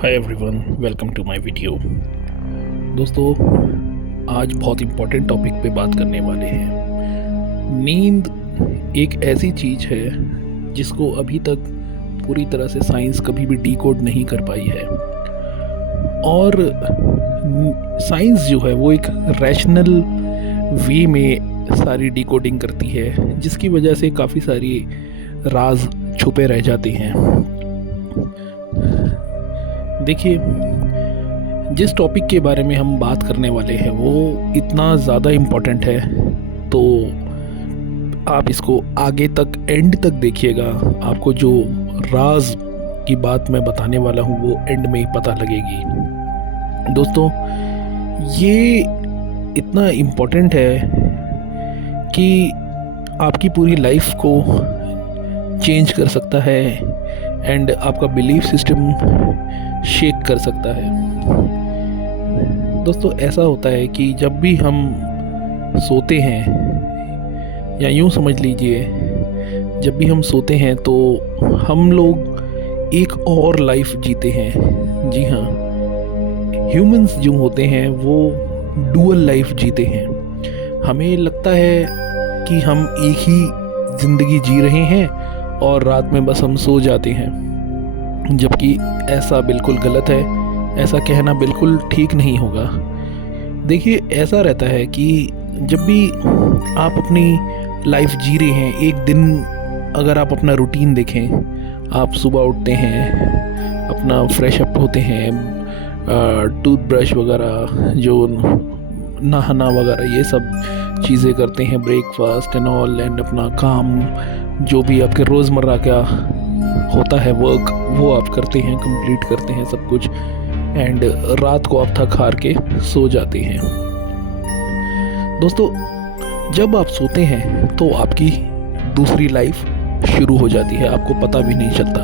Hi everyone, welcome to my video. दोस्तों, आज बहुत इम्पोर्टेंट टॉपिक पे बात करने वाले हैं। नींद एक ऐसी चीज़ है जिसको अभी तक पूरी तरह से साइंस कभी भी डिकोड नहीं कर पाई है। और साइंस जो है वो एक रैशनल वे में सारी डिकोडिंग करती है, जिसकी वजह से काफ़ी सारी राज छुपे रह जाते हैं। देखिए, जिस टॉपिक के बारे में हम बात करने वाले हैं वो इतना ज़्यादा इम्पोर्टेंट है, तो आप इसको आगे तक, एंड तक देखिएगा। आपको जो राज की बात मैं बताने वाला हूँ वो एंड में ही पता लगेगी। दोस्तों, ये इतना इम्पोर्टेंट है कि आपकी पूरी लाइफ को चेंज कर सकता है एंड आपका बिलीफ सिस्टम शेक कर सकता है। दोस्तों, ऐसा होता है कि जब भी हम सोते हैं, या यूँ समझ लीजिए, जब भी हम सोते हैं तो हम लोग एक और लाइफ जीते हैं। जी हाँ, ह्यूमंस जो होते हैं वो डुअल लाइफ जीते हैं। हमें लगता है कि हम एक ही ज़िंदगी जी रहे हैं और रात में बस हम सो जाते हैं, जबकि ऐसा बिल्कुल गलत है। ऐसा कहना बिल्कुल ठीक नहीं होगा। देखिए, ऐसा रहता है कि जब भी आप अपनी लाइफ जी रहे हैं, एक दिन अगर आप अपना रूटीन देखें, आप सुबह उठते हैं, अपना फ्रेश अप होते हैं, टूथब्रश वगैरह, जो नहाना वगैरह, ये सब चीज़ें करते हैं, ब्रेकफास्ट एंड ऑल, एंड अपना काम जो भी आपके रोज़मर्रा का होता है वर्क, वो आप करते हैं, कंप्लीट करते हैं सब कुछ, एंड रात को आप थक हार के सो जाते हैं। दोस्तों, जब आप सोते हैं तो आपकी दूसरी लाइफ शुरू हो जाती है, आपको पता भी नहीं चलता।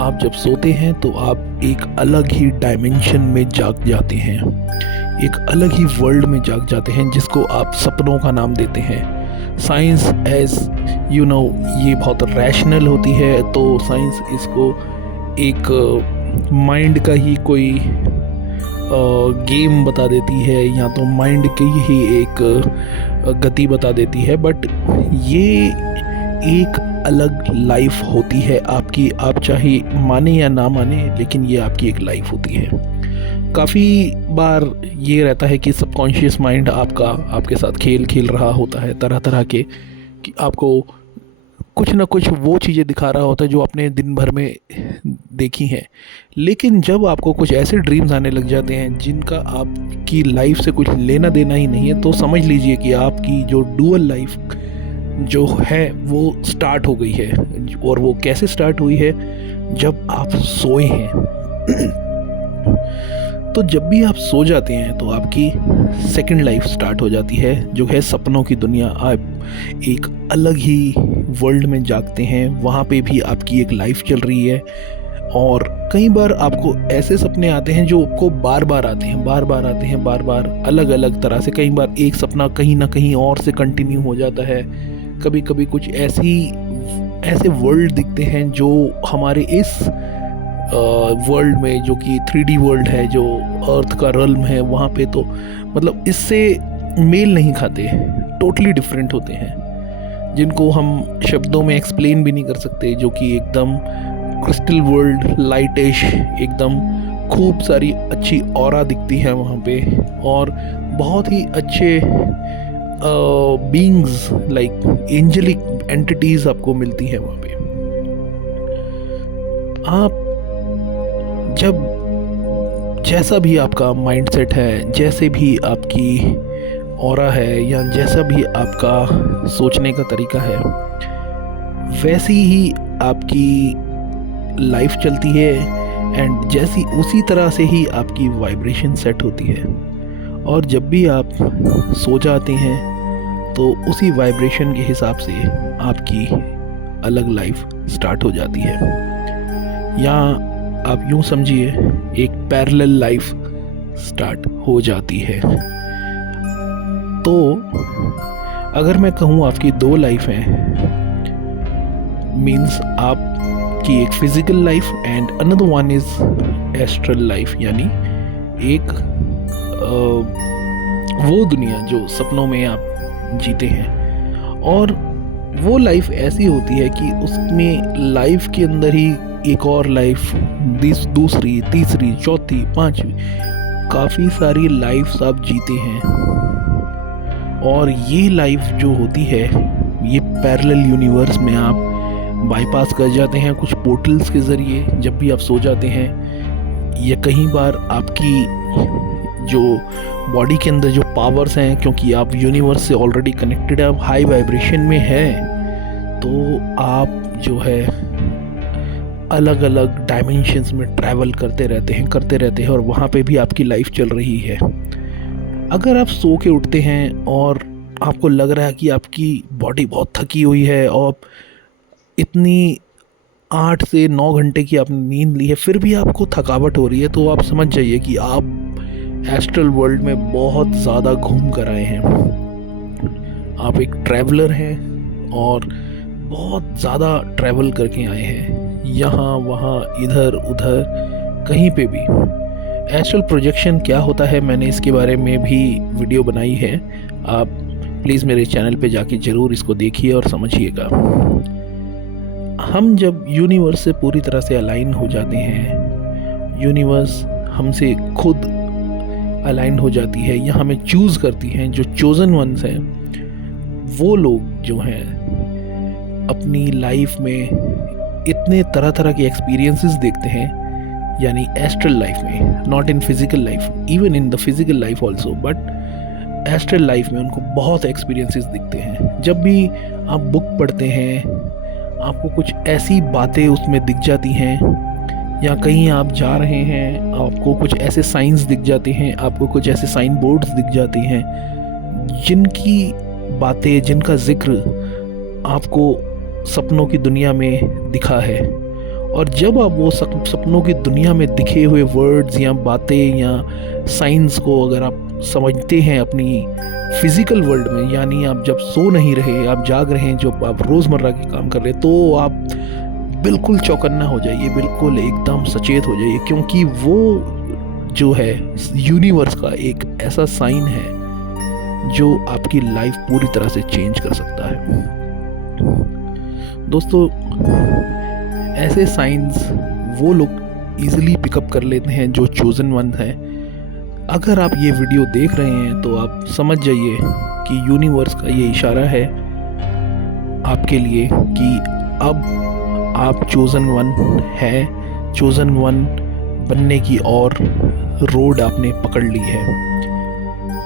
आप जब सोते हैं तो आप एक अलग ही डायमेंशन में जाग जाते हैं, एक अलग ही वर्ल्ड में जाग जाते हैं, जिसको आप सपनों का नाम देते हैं। साइंस, एज यू नो, ये बहुत रैशनल होती है, तो साइंस इसको एक माइंड का ही कोई गेम बता देती है, या तो माइंड की ही एक गति बता देती है। बट ये एक अलग लाइफ होती है आपकी, आप चाहे माने या ना माने, लेकिन ये आपकी एक लाइफ होती है। काफ़ी बार ये रहता है कि सबकॉन्शियस माइंड आपके साथ खेल खेल रहा होता है, तरह तरह के, कि आपको कुछ ना कुछ वो चीज़ें दिखा रहा होता है जो आपने दिन भर में देखी हैं। लेकिन जब आपको कुछ ऐसे ड्रीम्स आने लग जाते हैं जिनका आपकी लाइफ से कुछ लेना देना ही नहीं है, तो समझ लीजिए कि आपकी जो डुअल लाइफ जो है वो स्टार्ट हो गई है। और वो कैसे स्टार्ट हुई है? जब आप सोए हैं। तो जब भी आप सो जाते हैं तो आपकी सेकंड लाइफ स्टार्ट हो जाती है, जो है सपनों की दुनिया। आप एक अलग ही वर्ल्ड में जागते हैं, वहाँ पे भी आपकी एक लाइफ चल रही है। और कई बार आपको ऐसे सपने आते हैं जो आपको बार बार आते हैं, बार बार आते हैं, बार बार अलग अलग तरह से। कई बार एक सपना कहीं ना कहीं और से कंटिन्यू हो जाता है। कभी कभी कुछ ऐसे वर्ल्ड दिखते हैं जो हमारे इस वर्ल्ड में, जो कि 3D वर्ल्ड है, जो अर्थ का रल्म है, वहाँ पे तो मतलब इससे मेल नहीं खाते, टोटली डिफरेंट होते हैं, जिनको हम शब्दों में एक्सप्लेन भी नहीं कर सकते। जो कि एकदम क्रिस्टल वर्ल्ड, लाइटिश, एकदम खूब सारी अच्छी ऑरा दिखती है वहाँ पे, और बहुत ही अच्छे बीइंग्स लाइक एंजेलिक एंटिटीज़ आपको मिलती है वहाँ पे। आप जब जैसा भी आपका माइंडसेट है, जैसे भी आपकी ऑरा है, या जैसा भी आपका सोचने का तरीका है, वैसी ही आपकी लाइफ चलती है, एंड जैसी उसी तरह से ही आपकी वाइब्रेशन सेट होती है। और जब भी आप सो जाते हैं तो उसी वाइब्रेशन के हिसाब से आपकी अलग लाइफ स्टार्ट हो जाती है, या आप यूँ समझिए एक पैरेलल लाइफ स्टार्ट हो जाती है। तो अगर मैं कहूँ आपकी दो लाइफ हैं, मीन्स आपकी एक physical life and another one is astral life, यानी एक वो दुनिया जो सपनों में आप जीते हैं। और वो लाइफ ऐसी होती है कि उसमें लाइफ के अंदर ही एक और लाइफ, दूसरी, तीसरी, चौथी, पांचवी, काफ़ी सारी लाइफ्स आप जीते हैं। और ये लाइफ जो होती है, ये पैरेलल यूनिवर्स में आप बाईपास कर जाते हैं कुछ पोर्टल्स के ज़रिए जब भी आप सो जाते हैं, या कहीं बार आपकी जो बॉडी के अंदर जो पावर्स हैं, क्योंकि आप यूनिवर्स से ऑलरेडी कनेक्टेड, आप हाई वाइब्रेशन में हैं, तो आप जो है अलग अलग डायमेंशंस में ट्रैवल करते रहते हैं और वहाँ पे भी आपकी लाइफ चल रही है। अगर आप सो के उठते हैं और आपको लग रहा है कि आपकी बॉडी बहुत थकी हुई है और इतनी 8 से 9 घंटे की आपने नींद ली है, फिर भी आपको थकावट हो रही है, तो आप समझ जाइए कि आप एस्ट्रल वर्ल्ड में बहुत ज़्यादा घूम कर आए हैं। आप एक ट्रैवलर हैं और बहुत ज़्यादा ट्रैवल करके आए हैं, यहाँ वहाँ इधर उधर कहीं पे भी। एस्ट्रल प्रोजेक्शन क्या होता है, मैंने इसके बारे में भी वीडियो बनाई है, आप प्लीज़ मेरे चैनल पे जाके ज़रूर इसको देखिए और समझिएगा। हम जब यूनिवर्स से पूरी तरह से अलाइन हो जाते हैं, यूनिवर्स हमसे खुद अलाइन हो जाती है या हमें चूज़ करती हैं, जो चोज़न वंस हैं, वो लोग जो हैं अपनी लाइफ में इतने तरह तरह के एक्सपीरियंसेस देखते हैं, यानी एस्ट्रल लाइफ में, not in physical life, even in the physical life also, but astral life में उनको बहुत एक्सपीरियंसेस दिखते हैं। जब भी आप बुक पढ़ते हैं, आपको कुछ ऐसी बातें उसमें दिख जाती हैं, या कहीं आप जा रहे हैं, आपको कुछ ऐसे साइंस दिख जाते हैं, आपको कुछ ऐसे साइन बोर्ड्स दिख जाते हैं जिनकी बातें, जिनका जिक्र आपको सपनों की दुनिया में दिखा है। और जब आप वो सपनों की दुनिया में दिखे हुए वर्ड्स या बातें या साइंस को अगर आप समझते हैं अपनी फिज़िकल वर्ल्ड में, यानी आप जब सो नहीं रहे, आप जाग रहे हैं, जब आप रोज़मर्रा के काम कर रहे हैं, तो आप बिल्कुल चौकन्ना हो जाइए, बिल्कुल एकदम सचेत हो जाइए, क्योंकि वो जो है यूनिवर्स का एक ऐसा साइन है जो आपकी लाइफ पूरी तरह से चेंज कर सकता है। दोस्तों, ऐसे साइंस वो लोग इजीली पिकअप कर लेते हैं जो चोज़न वन हैं। अगर आप ये वीडियो देख रहे हैं तो आप समझ जाइए कि यूनिवर्स का ये इशारा है आपके लिए कि अब आप चोज़न वन है, चोज़न वन बनने की और रोड आपने पकड़ ली है।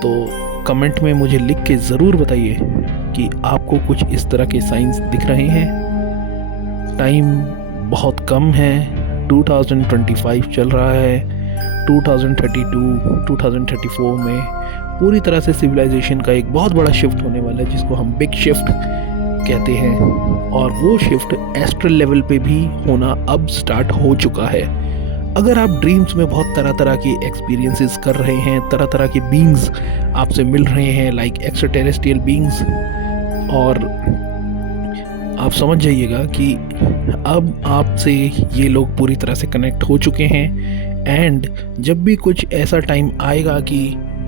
तो कमेंट में मुझे लिख के ज़रूर बताइए कि आपको कुछ इस तरह के साइंस दिख रहे हैं। टाइम बहुत कम है, 2025 चल रहा है, 2032, 2034 में पूरी तरह से सिविलाइजेशन का एक बहुत बड़ा शिफ्ट होने वाला है, जिसको हम बिग शिफ्ट कहते हैं। और वो शिफ्ट एस्ट्रल लेवल पे भी होना अब स्टार्ट हो चुका है। अगर आप ड्रीम्स में बहुत तरह तरह के एक्सपीरियंसेस कर रहे हैं, तरह तरह के बींग्स आपसे मिल रहे हैं, लाइक एक्स्ट्रा टेरेस्ट्रियल बींग्स, और आप समझ जाइएगा कि अब आपसे ये लोग पूरी तरह से कनेक्ट हो चुके हैं। एंड जब भी कुछ ऐसा टाइम आएगा कि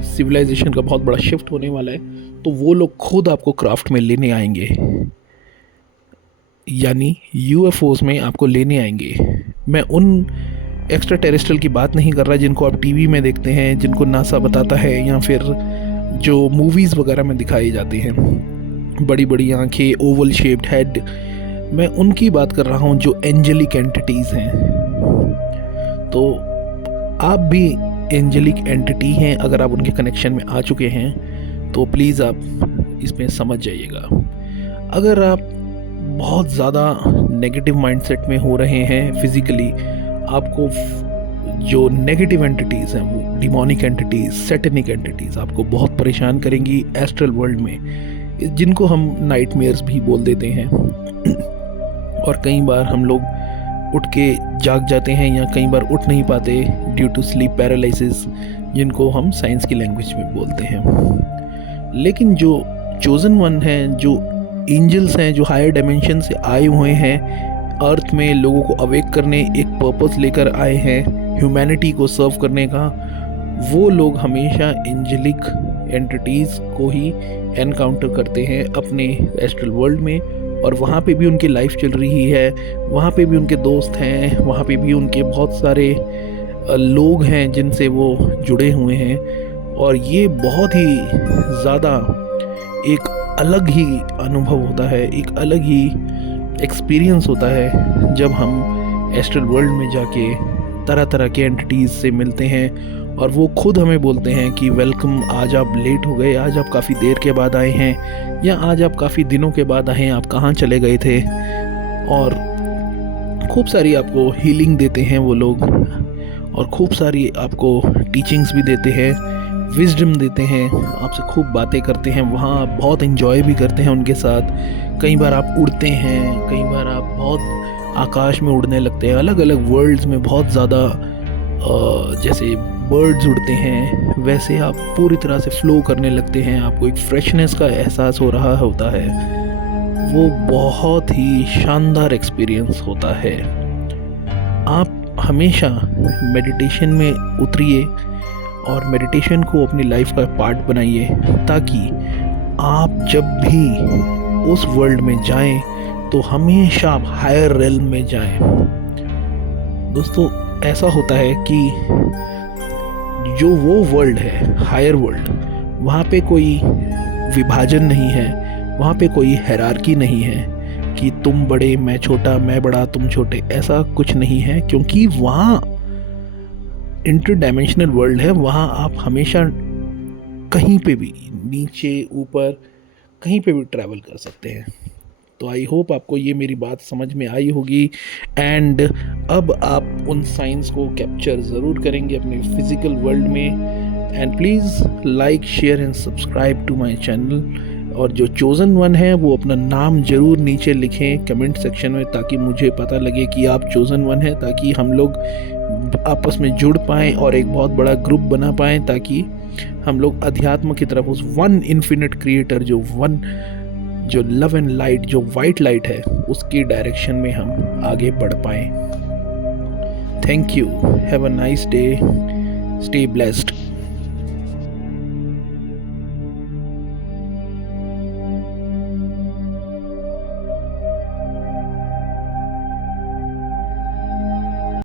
सिविलाइजेशन का बहुत बड़ा शिफ्ट होने वाला है, तो वो लोग खुद आपको क्राफ्ट में लेने आएंगे, यानी यूएफओज में आपको लेने आएंगे। मैं उन एक्स्ट्रा टेरेस्ट्रियल की बात नहीं कर रहा जिनको आप टीवी में देखते हैं, जिनको नासा बताता है, या फिर जो मूवीज़ वगैरह में दिखाई जाती हैं, बड़ी बड़ी आंखें, ओवल शेप्ड हेड। मैं उनकी बात कर रहा हूँ जो एंजेलिक एंटिटीज़ हैं। तो आप भी एंजेलिक एंटिटी हैं। अगर आप उनके कनेक्शन में आ चुके हैं तो प्लीज़ आप इसमें समझ जाइएगा। अगर आप बहुत ज़्यादा नेगेटिव माइंडसेट में हो रहे हैं फिज़िकली, आपको जो नेगेटिव एंटिटीज़ हैं, वो डिमोनिक एंटिटीज़, सैटेनिक एंटिटीज़ आपको बहुत परेशान करेंगी एस्ट्रल वर्ल्ड में, जिनको हम नाइटमेयर्स भी बोल देते हैं। और कई बार हम लोग उठ के जाग जाते हैं या कई बार उठ नहीं पाते ड्यू टू स्लीप पैरालिसिस, जिनको हम साइंस की लैंग्वेज में बोलते हैं। लेकिन जो चोज़न वन हैं, जो एंजल्स हैं, जो हायर डायमेंशन से आए हुए हैं, अर्थ में लोगों को अवेक करने एक पर्पस लेकर आए हैं, ह्यूमैनिटी को सर्व करने का, वो लोग हमेशा एंजेलिक एंटिटीज़ को ही एनकाउंटर करते हैं अपने एस्ट्रल वर्ल्ड में, और वहाँ पे भी उनकी लाइफ चल रही है, वहाँ पे भी उनके दोस्त हैं, वहाँ पे भी उनके बहुत सारे लोग हैं जिनसे वो जुड़े हुए हैं। और ये बहुत ही ज़्यादा एक अलग ही अनुभव होता है, एक अलग ही एक्सपीरियंस होता है जब हम एस्ट्रल वर्ल्ड में जाके तरह तरह के एंटिटीज़ से मिलते हैं, और वो खुद हमें बोलते हैं कि वेलकम, आज आप लेट हो गए, आज आप काफ़ी देर के बाद आए हैं, या आज आप काफ़ी दिनों के बाद आए हैं, आप कहाँ चले गए थे। और खूब सारी आपको हीलिंग देते हैं वो लोग, और खूब सारी आपको टीचिंग्स भी देते हैं, विजडम देते हैं, आपसे खूब बातें करते हैं, वहाँ आप बहुत इन्जॉय भी करते हैं उनके साथ। कई बार आप उड़ते हैं, कई बार आप बहुत आकाश में उड़ने लगते हैं, अलग अलग वर्ल्ड्स में बहुत ज़्यादा, जैसे बर्ड्स उड़ते हैं वैसे आप पूरी तरह से फ्लो करने लगते हैं, आपको एक फ्रेशनेस का एहसास हो रहा होता है। वो बहुत ही शानदार एक्सपीरियंस होता है। आप हमेशा मेडिटेशन में उतरिए और मेडिटेशन को अपनी लाइफ का पार्ट बनाइए, ताकि आप जब भी उस वर्ल्ड में जाएं तो हमेशा आप हायर रेल्म में जाएं। दोस्तों, ऐसा होता है कि जो वो वर्ल्ड है, हायर वर्ल्ड, वहाँ पे कोई विभाजन नहीं है, वहाँ पे कोई हायरार्की नहीं है कि तुम बड़े मैं छोटा, मैं बड़ा तुम छोटे, ऐसा कुछ नहीं है, क्योंकि वहाँ इंटर डायमेंशनल वर्ल्ड है। वहाँ आप हमेशा कहीं पे भी, नीचे ऊपर, कहीं पे भी ट्रैवल कर सकते हैं। तो आई होप आपको ये मेरी बात समझ में आई होगी, एंड अब आप उन साइंस को कैप्चर ज़रूर करेंगे अपने फिज़िकल वर्ल्ड में। And please like, share and subscribe to my channel. और जो चोज़न वन है वो अपना नाम ज़रूर नीचे लिखें कमेंट सेक्शन में, ताकि मुझे पता लगे कि आप चोज़न वन है, ताकि हम लोग आपस में जुड़ पाएँ और एक बहुत बड़ा ग्रुप बना पाएँ, ताकि हम लोग अध्यात्म की तरफ, उस वन इन्फिनिट क्रिएटर, जो लव एंड लाइट, जो वाइट लाइट है, उसकी डायरेक्शन में हम आगे बढ़ पाएँ। Thank you, have a nice day, stay blessed.